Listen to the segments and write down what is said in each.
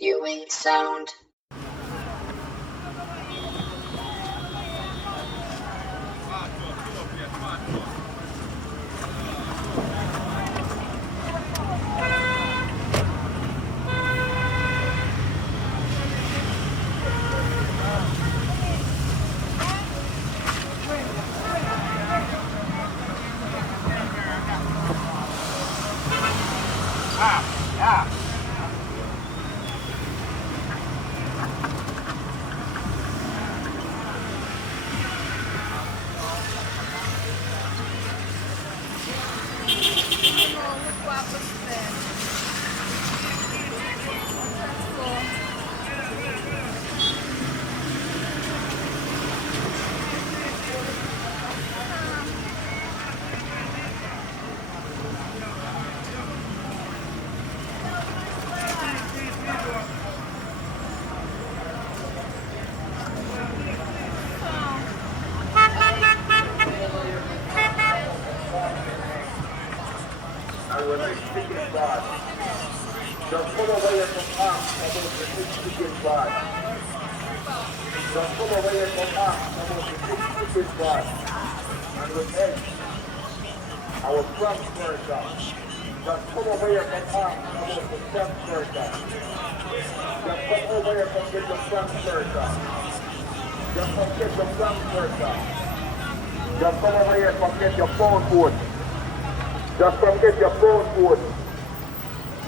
Viewing sound. And when we speak in God, just pull away from us about the speak in God. Just pull away from us about the speak in God. And repent our transgression. Just pull away from us about the transgression. Just come away from the transgression. Just forget the transgression. Just come away and forget your phone food. Just forget your phone food.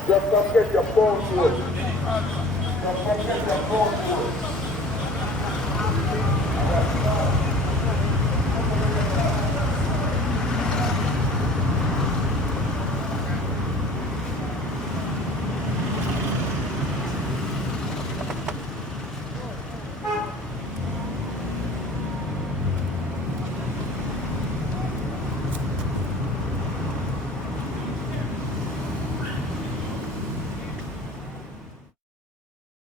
Just forget your phone food. Just forget your phone food.